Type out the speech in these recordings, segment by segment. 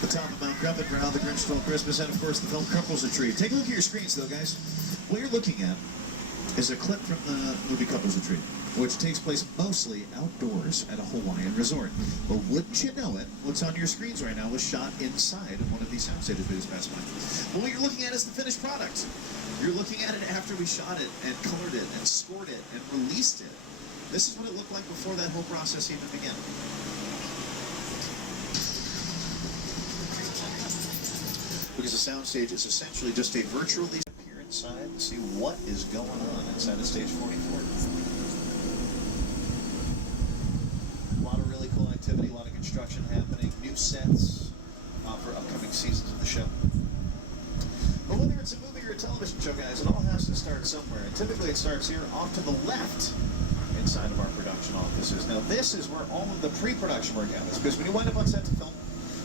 The top of Mount Crumpet for How the Grinch Stole Christmas, and of course the film Couples Retreat. Take a look at your screens though, guys. What you're looking at is a clip from the movie Couples Retreat, which takes place mostly outdoors at a Hawaiian resort. But wouldn't you know it, what's on your screens right now was shot inside of one of these sound stages we just passed by. But what you're looking at is the finished product. You're looking at it after we shot it and colored it and scored it and released it. This is what it looked like before that whole process even began. Because a soundstage is essentially just a virtually appear inside and see what is going on inside of stage 44. A lot of really cool activity, a lot of construction happening, new sets for upcoming seasons of the show. But whether it's a movie or a television show, guys, it all has to start somewhere. And typically it starts here off to the left inside of our production offices. Now this is where all of the pre-production work happens, because when you wind up on set to film,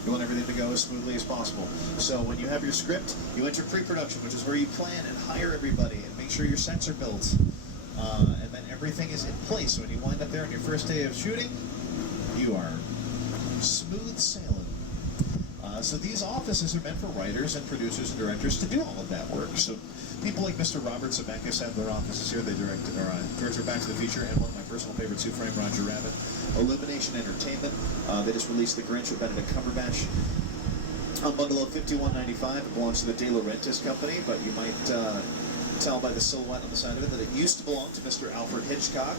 you want everything to go as smoothly as possible. So when you have your script, you enter pre-production, which is where you plan and hire everybody and make sure your sets are built. And then everything is in place. So when you wind up there on your first day of shooting, you are smooth sailing. So these offices are meant for writers and producers and directors to do all of that work. So people like Mr. Robert Zemeckis have their offices here. They directed Back to the Future and one of my personal favorites, Who Framed Roger Rabbit. Illumination Entertainment, they just released The Grinch with Benedict Cumberbatch. On Bungalow 5195, it belongs to the De Laurentiis company, but you might tell by the silhouette on the side of it that it used to belong to Mr. Alfred Hitchcock.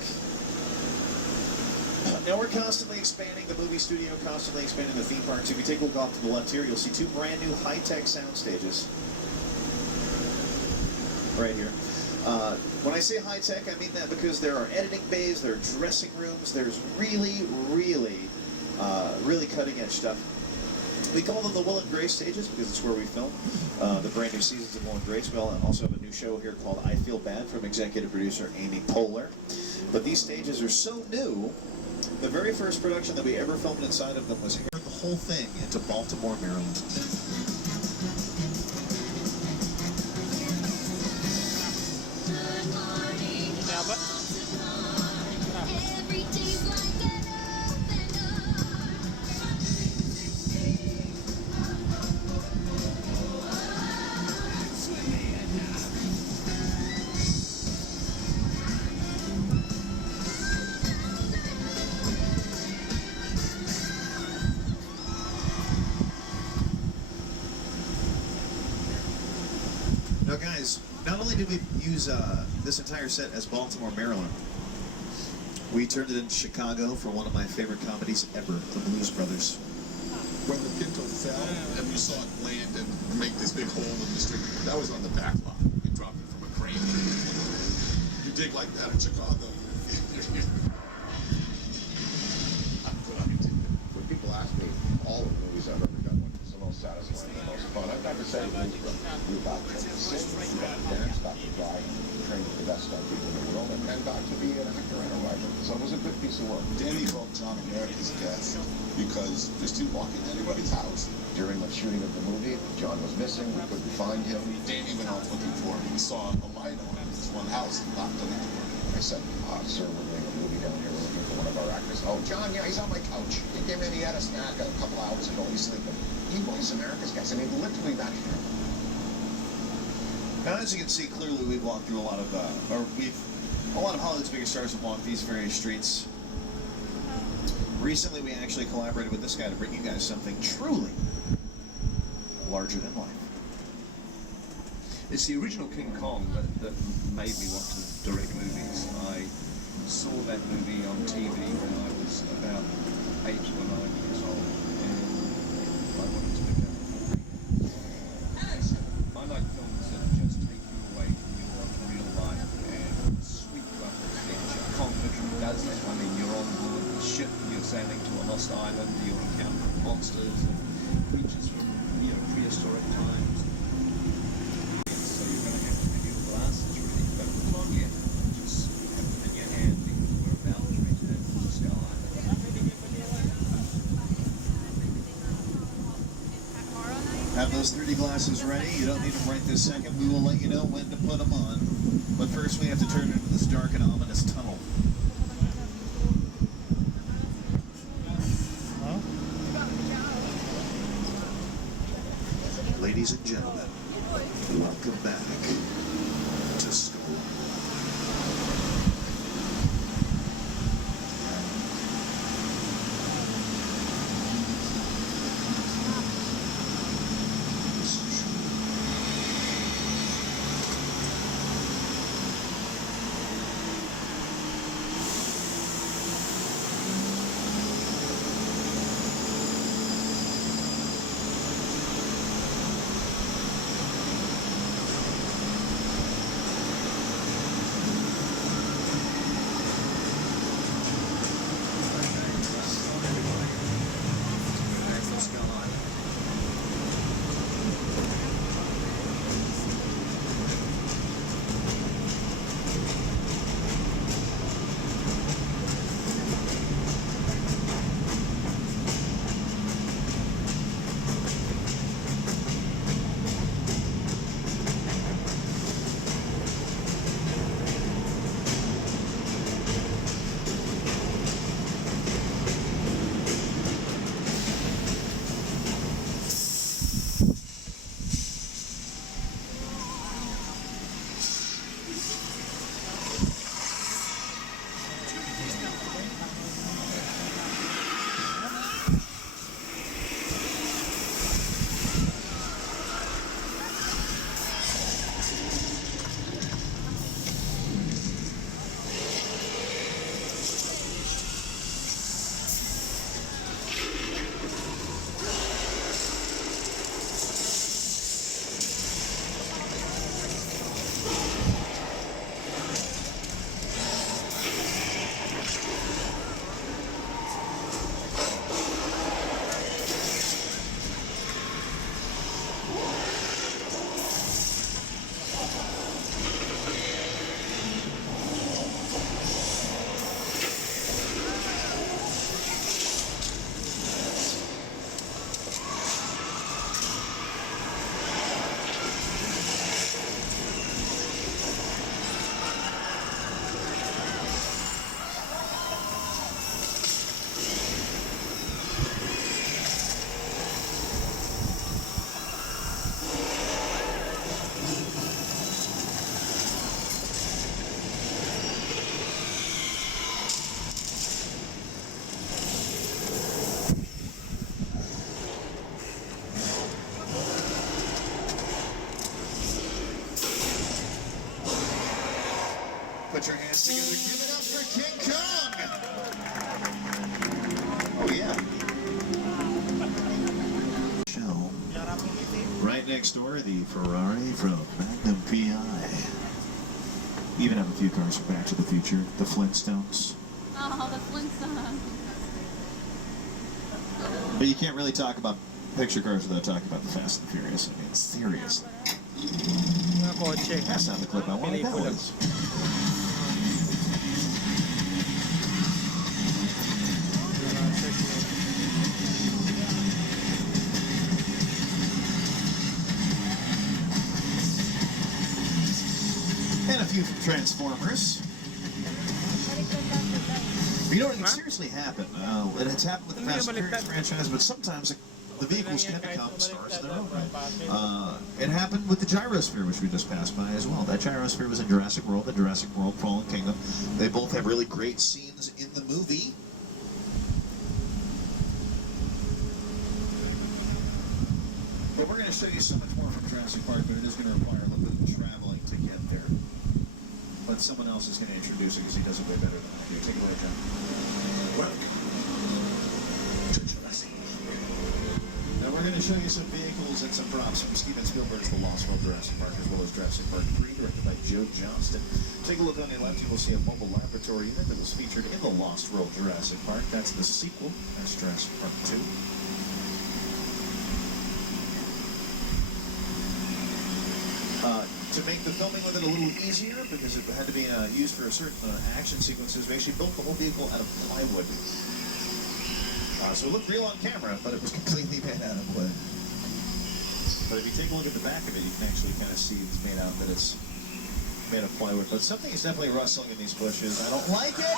Now we're constantly expanding the movie studio, constantly expanding the theme parks. If you take a look off to the left here, you'll see two brand new high-tech sound stages. Right here. When I say high-tech, I mean that because there are editing bays, there are dressing rooms, there's really cutting-edge stuff. We call them the Will and Grace stages because it's where we film the brand new seasons of Will and Grace. We also have a new show here called I Feel Bad from executive producer Amy Poehler. But these stages are so new, the very first production that we ever filmed inside of them was here. The whole thing into Baltimore, Maryland. Now guys, not only did we use this entire set as Baltimore, Maryland, we turned it into Chicago for one of my favorite comedies ever, The Blues Brothers. When the Pinto fell and you saw it land and make this big hole in the street, that was on the Backlot. You dropped it from a crane. You dig like that in Chicago. When people ask me, all of the movies I've ever done, what's the most satisfying, the most fun, I've never said we got to sing, we got to dance, got to fly, train with the best stunt people in the world, and got to be an actor and a writer. So it was a good piece of work. Danny called John America's guest because just didn't walk in anybody's house. During the shooting of the movie, John was missing, we couldn't find him. Danny went off looking for him. We saw a light on this one house and knocked on the door. I said, sir, we're doing a movie down here, we're looking for one of our actors. Oh, John, yeah, he's on my couch. He came in, he had a snack a couple hours ago, he's sleeping. He was America's guest. I mean, literally that here. Now, as you can see, clearly we've walked through a lot of Hollywood's biggest stars have walked these various streets. Recently, we actually collaborated with this guy to bring you guys something truly larger than life. It's the original King Kong that made me want to direct movies. I saw that movie on TV when I was about 8 or 9 years old, and I wanted to become a filmmaker. I like films that just take you away from your real life and sweep you up the adventure. Kong literally does that. I mean, you're on board the ship, you're sailing to a lost island, you're encountering monsters and creatures from prehistoric times. So you're going to have to have your glasses ready. But not yet. Just have them in your hand because we're about to return to the sky. Have those 3D glasses ready. You don't need them right this second. We will let you know when to put them on. But first we have to turn into this dark and ominous tunnel. Ladies and gentlemen, welcome back to school. Put your hands together, give it up for King Kong! Oh yeah. Shell. Right next door, the Ferrari from Magnum PI. Even have a few cars from Back to the Future, the Flintstones. Oh, the Flintstones. But you can't really talk about picture cars without talking about the Fast and Furious. I mean, seriously. That's not the clip I wanted, that was. And a few from Transformers. You know, it can seriously happen. It has happened with the Fast and Furious franchise, but sometimes the vehicles can become stars in their own right. It happened with the gyrosphere, which we just passed by as well. That gyrosphere was in Jurassic World, and Jurassic World Fallen Kingdom. They both have really great scenes in the movie. But we're going to show you so much more from Jurassic Park, but it is going to require a little bit of traveling to get there. But someone else is going to introduce it because he does it way better than I do. Take it away, John. Welcome to Jurassic. Now we're going to show you some vehicles and some props from Steven Spielberg's The Lost World Jurassic Park, as well as Jurassic Park 3, directed by Joe Johnston. Take a look on your left, you will see a mobile laboratory unit that was featured in The Lost World Jurassic Park. That's the sequel. That's Jurassic Park 2. To make the filming with it a little easier, because it had to be used for certain action sequences, we actually built the whole vehicle out of plywood. So it looked real on camera, but it was completely made out of wood. But if you take a look at the back of it, you can actually kind of see it's made out that it's made of plywood. But something is definitely rustling in these bushes. I don't like it!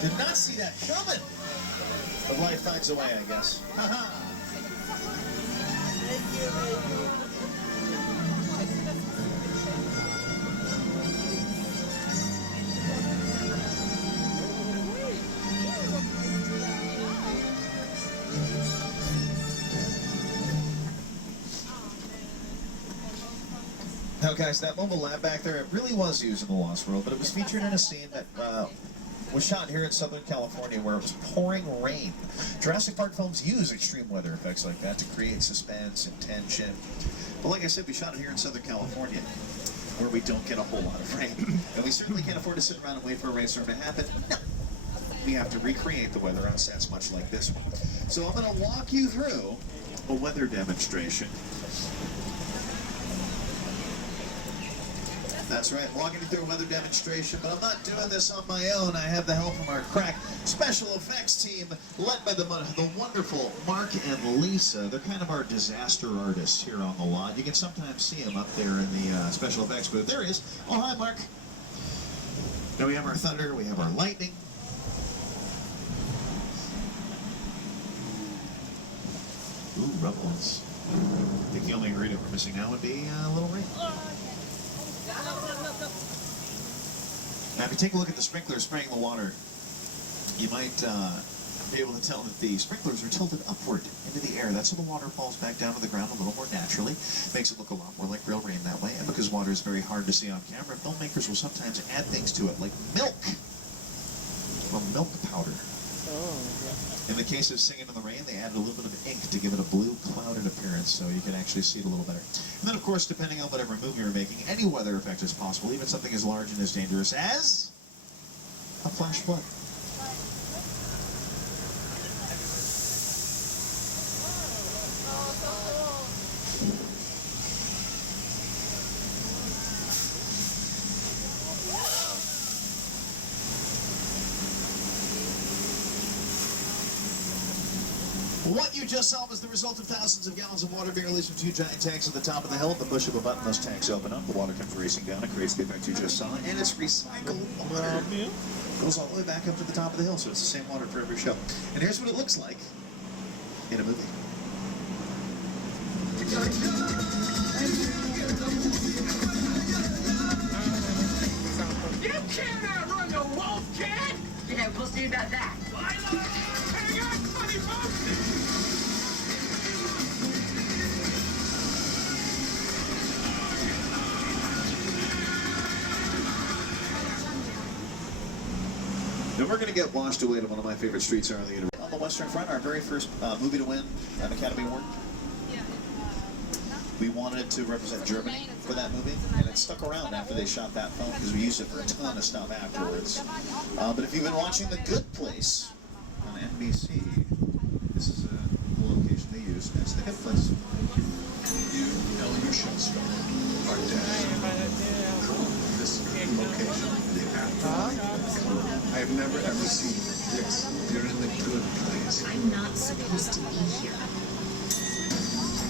Did not see that coming. But life finds a way, I guess. Haha. Now, guys, that mobile lab back there, it really was used in the Lost World, but it was featured in a scene that was shot here in Southern California where it was pouring rain. Jurassic Park films use extreme weather effects like that to create suspense and tension. But like I said, we shot it here in Southern California, where we don't get a whole lot of rain. And we certainly can't afford to sit around and wait for a rainstorm to happen. No. We have to recreate the weather on sets much like this one. So I'm going to walk you through a weather demonstration. That's right, walking you through a weather demonstration, but I'm not doing this on my own. I have the help from our crack special effects team, led by the wonderful Mark and Lisa. They're kind of our disaster artists here on the lot. You can sometimes see them up there in the special effects booth. There he is. Oh, hi, Mark. Now we have our thunder, we have our lightning. Ooh, rebels. I think the only ingredient we're missing now would be a little rain. Now, if you take a look at the sprinklers spraying the water, you might be able to tell that the sprinklers are tilted upward into the air. That's so the water falls back down to the ground a little more naturally. Makes it look a lot more like real rain that way. And because water is very hard to see on camera, filmmakers will sometimes add things to it, like milk or milk powder. In the case of Singing in the Rain, they added a little bit of ink to give it a blue clouded appearance so you can actually see it a little better. And then, of course, depending on whatever movie you're making, any weather effect is possible, even something as large and as dangerous as a flash flood. What you just saw was the result of thousands of gallons of water being released from two giant tanks at the top of the hill. At the push of a button, those tanks open up, the water comes racing down, it creates the effect you just saw, and it's recycled water. It goes all the way back up to the top of the hill, so it's the same water for every show. And here's what it looks like in a movie. You can't outrun a wolf, kid! Yeah, we'll see about that. Hang on, funny folks! Now we're going to get washed away to one of my favorite streets around the universe. On the Western Front, our very first movie to win an Academy Award. We wanted to represent Germany for that movie, and it stuck around after they shot that film because we used it for a ton of stuff afterwards. But if you've been watching The Good Place on NBC, this is the location they use. It's The Good Place. You should start. Our dad. This location, the actor. I have never ever seen this. You're in the good place. I'm not supposed to be here.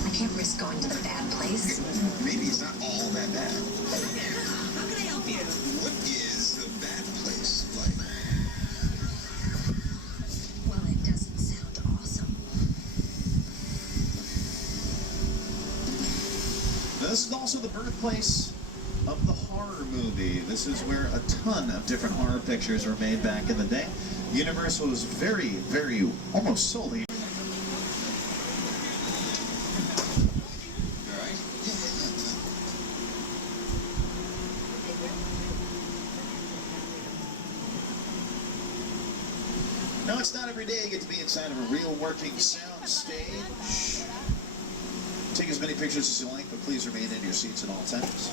I can't risk going to the bad place. Maybe it's not all that bad. How can I help you? What is the bad place like? Well, it doesn't sound awesome. Now, this is also the birthplace of the horror movie. This is where a ton of different horror pictures were made back in the day. Universal was very, almost solely. No, it's not every day you get to be inside of a real working sound stage. Take as many pictures as you like, but please remain in your seats at all times.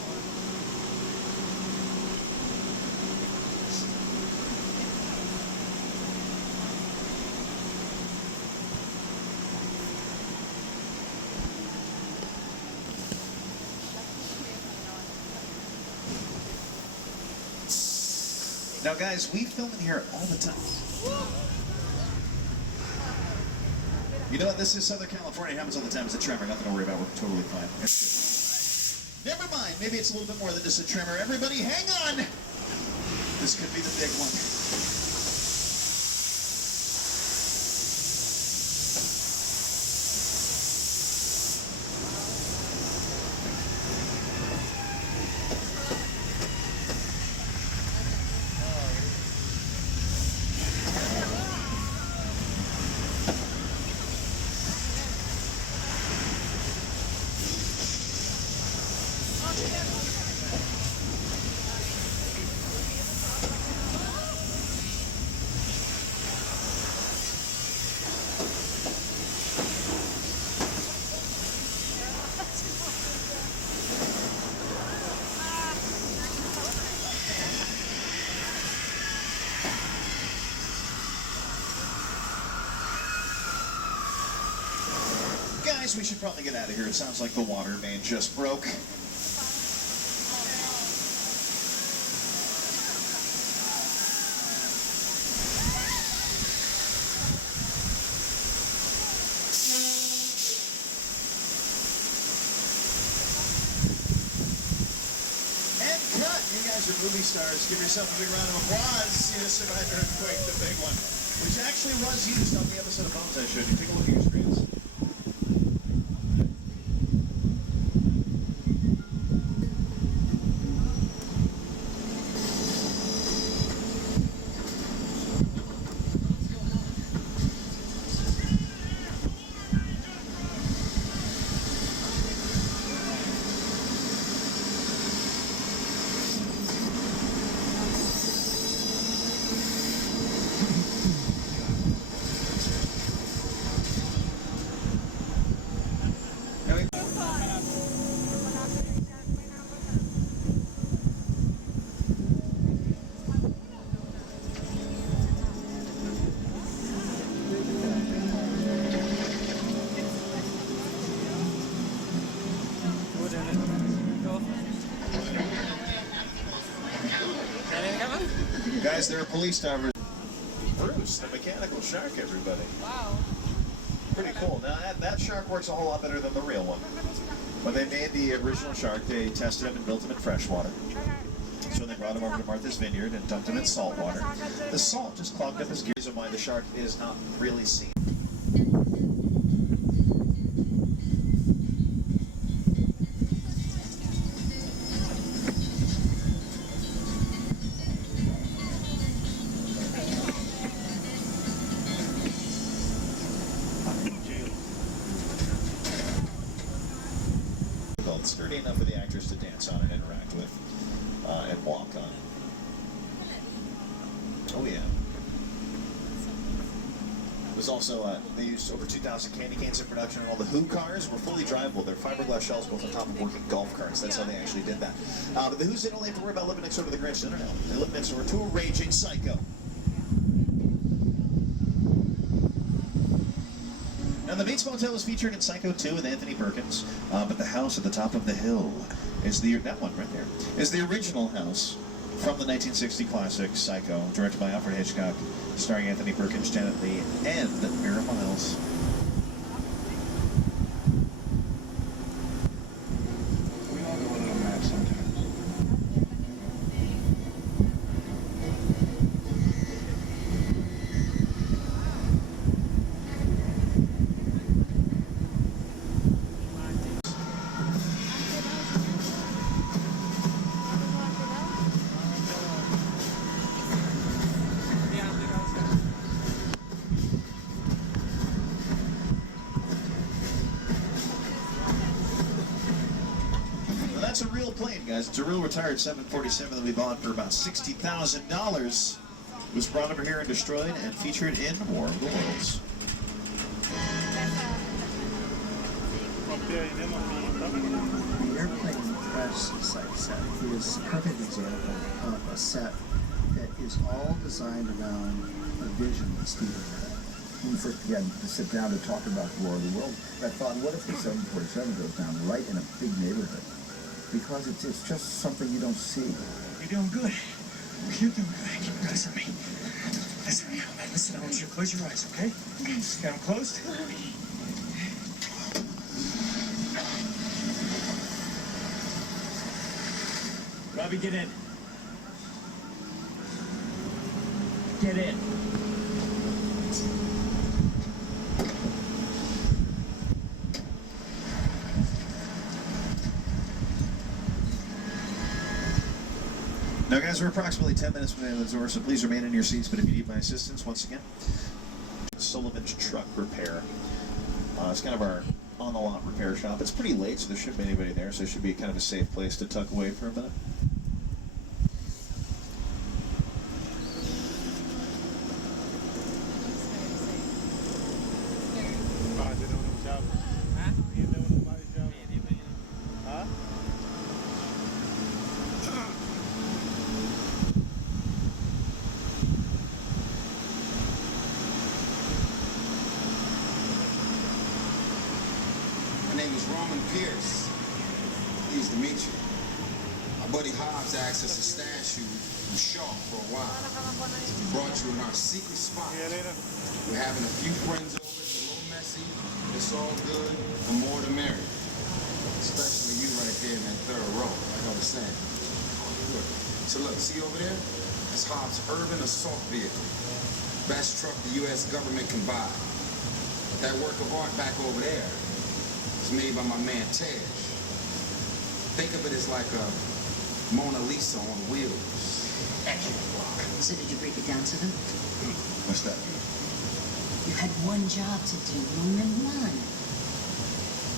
Now, guys, we film in here all the time. You know what? This is Southern California. It happens all the time. It's a tremor. Nothing to worry about. We're totally fine. Never mind. Maybe it's a little bit more than just a tremor. Everybody, hang on. This could be the big one. Guys, we should probably get out of here. It sounds like the water main just broke. And cut! You guys are movie stars. Give yourself a big round of applause. You just survived an earthquake, the big one, which actually was used on the episode of Bones I showed you. Take a look at your screens. Guys, there are police divers. Bruce, the mechanical shark, everybody. Wow. Pretty cool. Now, that shark works a whole lot better than the real one. When they made the original shark, they tested him and built him in freshwater. So they brought him over to Martha's Vineyard and dumped him in salt water. The salt just clogged up his gears, and why the shark is not really seen. Sturdy enough for the actors to dance on and interact with and walk on. Oh yeah. It was also, they used over 2,000 candy canes in production, and all the Who cars were fully drivable. They're fiberglass shells built on top of working golf carts. That's how they actually did that. But the Who's didn't only have to worry about living next door to the Grinch. No. They lived next door to a raging psycho. Now, the Bates Motel was featured in Psycho 2 with Anthony Perkins, but the house at the top of the hill is that one right there, is the original house from the 1960 classic Psycho, directed by Alfred Hitchcock, starring Anthony Perkins, Janet Leigh, and Mira Miles. We all go a little mad sometimes. That's a real plane, guys. It's a real retired 747 that we bought for about $60,000. It was brought over here and destroyed and featured in War of the Worlds. The airplane crash site set is a perfect example of a set that is all designed around a vision that Steven had. When we first began to sit down to talk about the War of the World, I thought, what if the 747 goes down right in a big neighborhood? Because it's just something you don't see. You're doing good. You're doing good. Keep your eyes on me. Listen, listen, I want you to close your eyes, okay? Got them closed? Robbie, get in. Get in. Now, guys, we're approximately 10 minutes from the end of the tour, so please remain in your seats. But if you need my assistance, once again, Sullivan's Truck Repair. It's kind of our on-the-lot repair shop. It's pretty late, so there shouldn't be anybody there, so it should be kind of a safe place to tuck away for a minute. Roman Pierce. Pleased to meet you. My buddy Hobbs asked us to stash you in Shaw for a while. We brought you in our secret spot. We're having a few friends over. It's a little messy. It's all good. The more the merrier. Especially you right there in that third row. Like I was saying. Good. So look, see over there? That's Hobbs' urban assault vehicle. Best truck the U.S. government can buy. That work of art back over there was made by my man Tej. Think of it as like a Mona Lisa on wheels. So did you break it down to them? What's that mean? You had one job to do, Roman, one.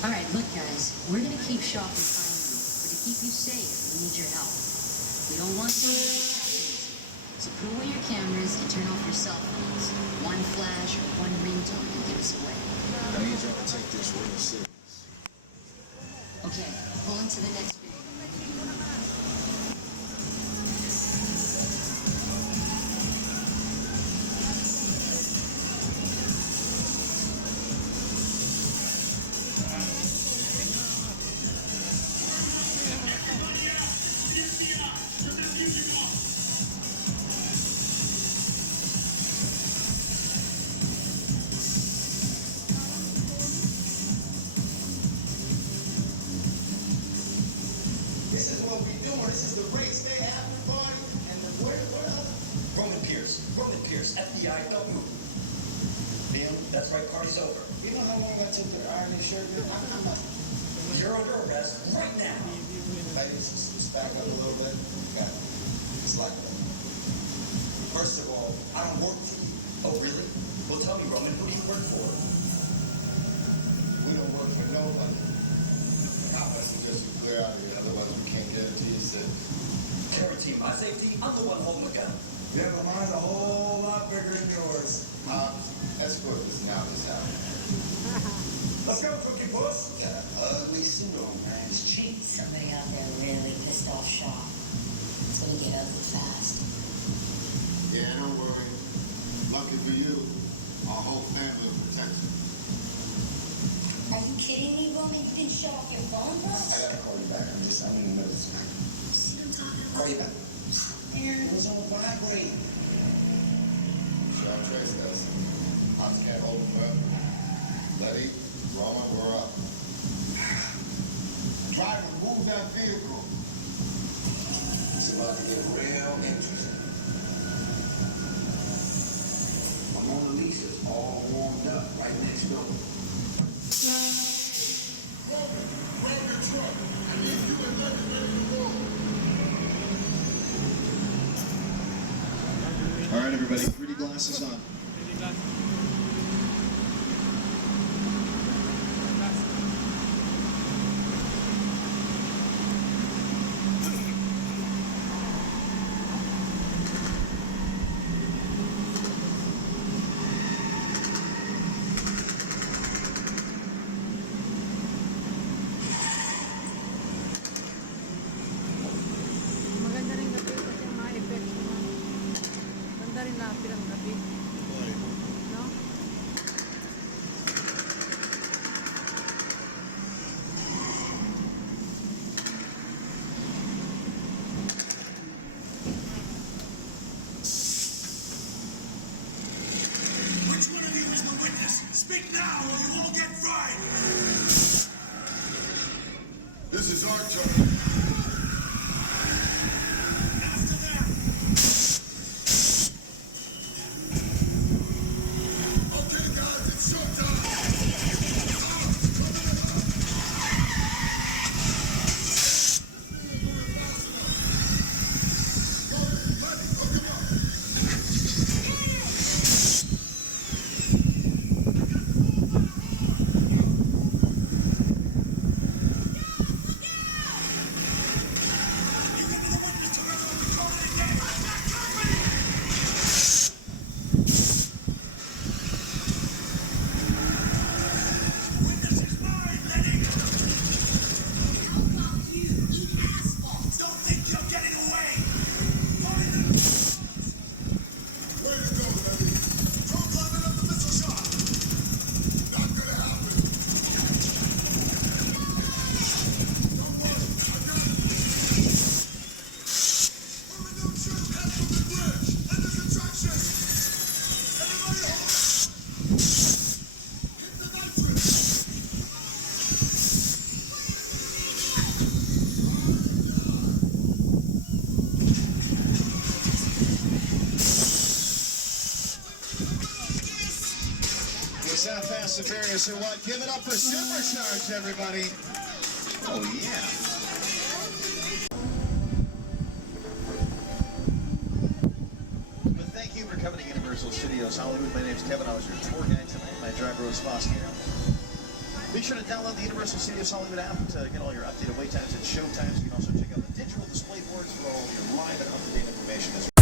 All right, look, guys, we're gonna keep Shaw from finding you, but to keep you safe, we need your help. We don't want you to get detectives. So put away your cameras and turn off your cell phones. One flash or one ringtone can give us away. I need y'all to take this real serious. Okay, pull into the next video. This is what we doing. This is the race day after party. And the what else? Roman Pierce, FBI, don't move. Neil, that's right, party's over. You know how long I took to iron this shirt? You're under arrest right now. Ladies, just back up a little bit. Got it. It's like that. First of all, I don't work for you. Oh, really? Well, tell me, Roman, who do you work for? We don't work for nobody. I suggest you clear out of here, otherwise we can't guarantee your safety. Guarantee my safety? I'm the one holding the gun. Never mind, a whole lot bigger than yours. Escort this now, this out. Let's go, Cookie Puss. You got an ugly suit on, man. It's cheap. Somebody out there really pissed off Shaw. It's gonna get ugly fast. Yeah, don't worry. Lucky for you, our whole family will protect you. Are you kidding me, Roman? You didn't shut off your phone, bro? I gotta call you back. I'm in the middle of tonight. See what I'm talking about? Call you back. Aaron. It was on vibrate. Shall trace us. Hots can't hold them forever. Letty, Roman, we're up. Driver, move that vehicle. It's about to get real interesting. My Mona Lisa's all warmed up right next door. Roman, your truck. I need you in legendary form. All right, everybody, 3D glasses on. Maganda rin gabi kasi ang mga effects mo. Ganda rin natin ang gabi. No? Which one of you is the witness? Speak now or you all get fried! This is our turn. After them! Okay, guys, it's showtime. Is that Fast and Furious or what? Give it up for Supercharged, everybody. Oh, yeah. But thank you for coming to Universal Studios Hollywood. My name's Kevin. I was your tour guide tonight. My driver was Foster. Be sure to download the Universal Studios Hollywood app to get all your updated wait times and show times. You can also check out the digital display boards for all your live and up-to-date information.